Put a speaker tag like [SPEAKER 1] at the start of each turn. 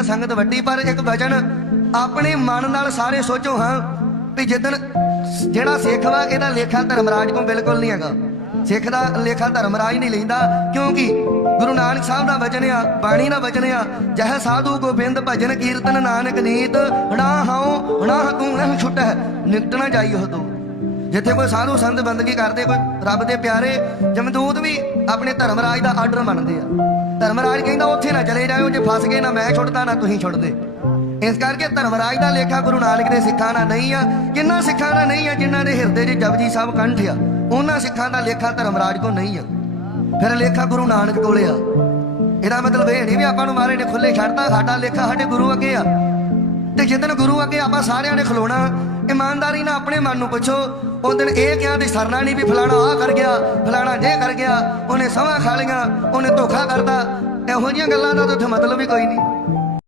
[SPEAKER 1] ਆ ਸੰਗਤ ਵੱਡੀ, ਪਰ ਇੱਕ ਵਚਨ ਆਪਣੇ ਮਨ ਨਾਲ ਸਾਰੇ ਸੋਚੋ ਹਾਂ ਵੀ ਜਿੱਦਣ ਜਿਹੜਾ ਸਿੱਖ ਵਾ, ਇਹਦਾ ਲੇਖਾ ਧਰਮਰਾਜ ਕੋਲ ਬਿਲਕੁਲ ਨਹੀਂ ਹੈਗਾ। ਸਿੱਖ ਦਾ ਲੇਖਾ ਧਰਮਰਾਜ ਨਹੀਂ ਲੈਂਦਾ, ਕਿਉਂਕਿ ਗੁਰੂ ਨਾਨਕ ਸਾਹਿਬ ਦਾ ਵਚਨ ਆ, ਬਾਣੀ ਦਾ ਵਚਨ ਆ, ਜਹ ਸਾਧੂ ਗੋਬਿੰਦ ਭਜਨ ਕੀਰਤਨ ਨਾਨਕ ਨੀਤ ਹਣਾ ਹਾਉ ਹਣਾ ਤੂੰ ਨਹੀਂ ਛੁੱਟੈ ਨਿਕਟਣਾ ਜਾਈ ਉਹ ਤੂੰ। ਜਿੱਥੇ ਕੋਈ ਸਾਧੂ ਸੰਤ ਬੰਦਗੀ ਕਰਦੇ, ਕੋਈ ਰੱਬ ਦੇ ਪਿਆਰੇ ਜਮਦੂਤ ਵੀ ਆਪਣੇ ਧਰਮਰਾਜ ਦਾ ਆਰਡਰ ਮੰਨਦੇ ਆ। ਧਰਮਰਾਜ ਕਹਿੰਦਾ ਉੱਥੇ ਨਾ ਚਲੇ ਜਾਇਓ, ਜੇ ਫਸ ਗਏ ਨਾ ਮੈਂ ਛੁੱਟਦਾ, ਨਾ ਤੁਸੀਂ ਛੁੱਟਦੇ। ਇਸ ਕਰਕੇ ਧਰਮਰਾਜ ਦਾ ਲੇਖਾ ਗੁਰੂ ਨਾਨਕ ਦੇ ਸਿੱਖਾਂ ਦਾ ਨਹੀਂ ਆ। ਕਿੰਨਾ ਸਿੱਖਾਂ ਦਾ ਨਹੀਂ ਆ ਜਿਨ੍ਹਾਂ ਦੇ ਹਿਰਦੇ 'ਚ ਜਪਜੀ ਸਾਹਿਬ ਕੰਠ ਆ, ਉਹਨਾਂ ਸਿੱਖਾਂ ਦਾ ਲੇਖਾ ਧਰਮਰਾਜ ਕੋ ਨਹੀਂ ਆ। ਫਿਰ ਲੇਖਾ ਗੁਰੂ ਨਾਨਕ ਕੋਲੇ ਆ। ਇਹਦਾ ਮਤਲਬ ਇਹ ਨਹੀਂ ਵੀ ਆਪਾਂ ਨੂੰ ਮਾਰੇ ਨੇ ਖੁੱਲੇ ਛੱਡਤਾ, ਸਾਡਾ ਲੇਖਾ ਸਾਡੇ ਗੁਰੂ ਅੱਗੇ ਆ। ਤੇ ਜਿੱਦਣ ਗੁਰੂ ਅੱਗੇ ਆਪਾਂ ਸਾਰਿਆਂ ਨੇ ਖਲੋਣਾ ਇਮਾਨਦਾਰੀ ਨਾਲ ਆਪਣੇ ਮਨ ਨੂੰ ਪੁੱਛੋ, ਉਹ ਦਿਨ ਇਹ ਕਿਹਾ ਤੇ ਸਰਨਾ ਨਹੀਂ ਵੀ ਫਲਾਣਾ ਆ ਕਰ ਗਿਆ, ਫਲਾਣਾ ਜੇ ਕਰ ਗਿਆ, ਉਹਨੇ ਸਮਾਂ ਖਾ ਲਿਆ ਉਹਨੇ ਧੋਖਾ ਕਰਦਾ ਇਹੋ ਜਿਹੀਆਂ ਗੱਲਾਂ ਦਾ ਤਾਂ ਉੱਥੇ ਮਤਲਬ ਹੀ ਕੋਈ ਨਹੀਂ।